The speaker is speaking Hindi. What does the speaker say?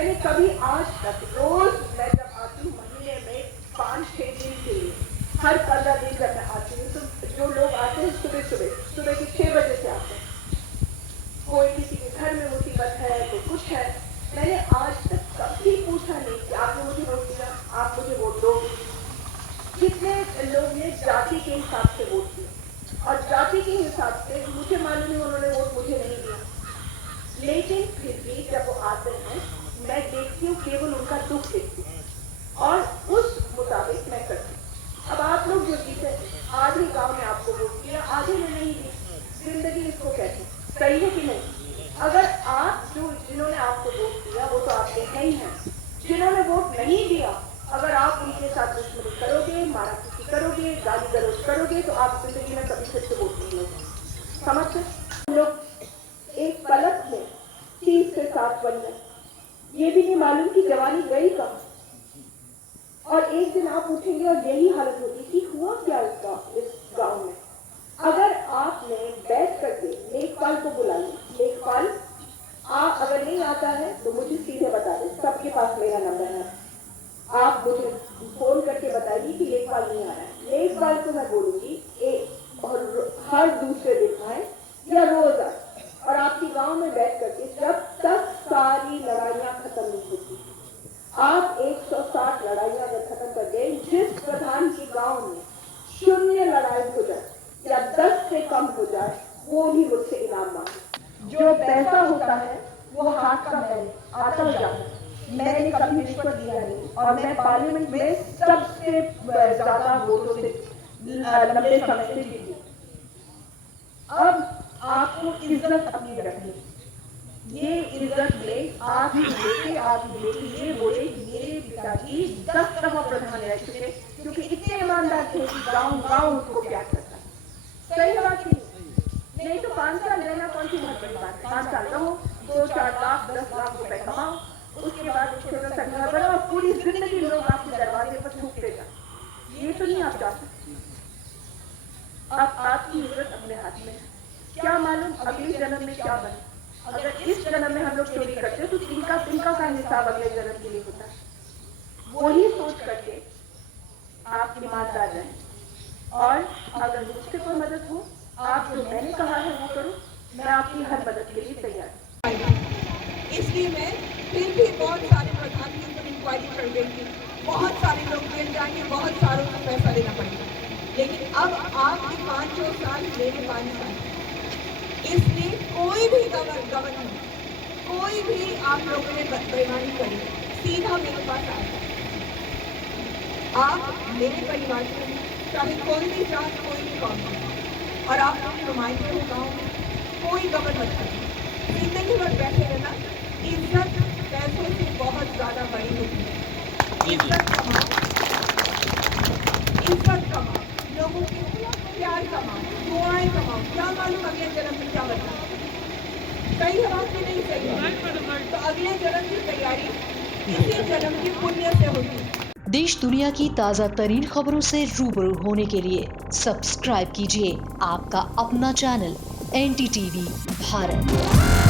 मैंने कभी आज तक रोज मैं जब आती हूँ महीने में 5-6 दिन के लिए, हर 15 दिन जब मैं आती हूँ तो जो लोग आते हैं सुबह के 6 बजे से आते हैं, कोई किसी के घर में मुसीबत है तो कुछ है, मैंने आज तक कभी पूछा नहीं कि आपने मुझे वोट दिया, आप मुझे वोट दो। कितने लोग ने जाति के हिसाब से वोट दिया और जाति के हिसाब से मुझे मालूम है उन्होंने वोट मुझे नहीं दिया, लेकिन फिर भी जब वो आते हैं मैं देखती हूँ, केवल उनका दुख देखती हूँ और उस मुताबिक मैं करती हूँ। अब आप लोग जो जीते, आधे गांव ने आपको वोट दिया, आधे ने नहीं दिया, जिंदगी इसको कहते हैं, सही है कि नहीं? अगर आप जिन्होंने आपको वोट दिया वो तो आपके हैं ही हैं, जिन्होंने वोट नहीं दिया अगर आप उनके साथ दुश्मनी करोगे, मारापीटी करोगे, गाली गलौज करोगे तो आप जिंदगी में कभी फिर से वोट नहीं लोगे। समझते? हम लोग एक पलक में 30 से 7 बन गए, ये भी नहीं मालूम कि जवानी गई कहाँ। और एक दिन आप उठेंगे और यही हालत होगी कि हुआ क्या इस गांव में। अगर आपने बैठ करके लेखपाल को बुला लिया, लेखपाल अगर नहीं आता है तो मुझे सीधे बता दे, सबके पास मेरा नंबर है, आप मुझे फोन करके बताइए कि लेखपाल नहीं आ रहा है। लेखपाल को मैं बोलूंगी और हर दूसरे दिन आए या रोज आए और आपके गांव में बैठ करके जब तक सारी लड़ाइयां खत्म नहीं होती, आप 160 लड़ाइयां अगर खत्म कर गए, जिस प्रधान के गांव में 0 लड़ाई हो जाए या 10 से कम हो जाए वो भी मुझसे इनाम मांगे। जो पैसा होता है वो हाथ का मैल आता जाता है, मैंने कभी रिश्वत दिया नहीं और मैं पार्लियामेंट में सबसे ज्यादा वोटों से 90 समय से जीती। अब आपको इज्जत अपनी रखनी, ये इज्जत में आप ही बेटे ये बोले मेरे पिताजी 10 दफा प्रधान रह चुके क्योंकि इतने ईमानदार थे कि गांव उसको प्यार करता है। सही बात नहीं तो 5 साल रहना कौन सी बहुत बड़ी बात है। 5 साल रहो, 2-4 लाख 10 लाख रुपए कमाओ, उसके बाद छोटा सा घर बनाओ, पूरी जिंदगी लोग आपके दरवाजे पर थूकते जाए, ये तो नहीं आप चाहते। अब आपकी इज्जत अपने हाथ में है, क्या मालूम अगले जन्म में क्या बने। अगर इस जन्म में हम लोग चोरी करते तो तिनका का हिसाब अगले जन्म के लिए होता है। वही सोच करके आप ईमानदार रहें और अगर मुझसे कोई मदद हो, आप जो मैंने कहा है वो करो, मैं आपकी हर मदद के लिए तैयार हूँ। इसलिए मैं फिर भी बहुत सारे प्रधान के ऊपर इंक्वायरी कर गई थी, बहुत सारे लोग जेल जाएंगे, बहुत सारों को पैसा देना पड़ेगा, लेकिन अब आपके 5 साल मेरे 5 साल, इसलिए कोई भी गवर्नमेंट कोई भी आप लोगों ने बेईमानी करी सीधा मेरे पास आए। आप मेरे परिवार से चाहे कोई भी जात कोई भी कौम और आप लोग नुमाइंदे हो गाँव में, कोई गवर्न मत करें, जिंदगी भर बैठे रहना। इज्जत पैसों से बहुत ज्यादा बड़ी होती है। इज्जत कमाओ, लोगों के प्यार कमाओ, दुआएं कमाओ, क्या मालूम अगले जन्म में क्या बनना। सही है बात नहीं सही है? तो अगले जन्म की तैयारी इसी जन्म की पुण्य से होती है। देश दुनिया की ताज़ा तरीन खबरों से रूबरू होने के लिए सब्सक्राइब कीजिए आपका अपना चैनल NDTV भारत।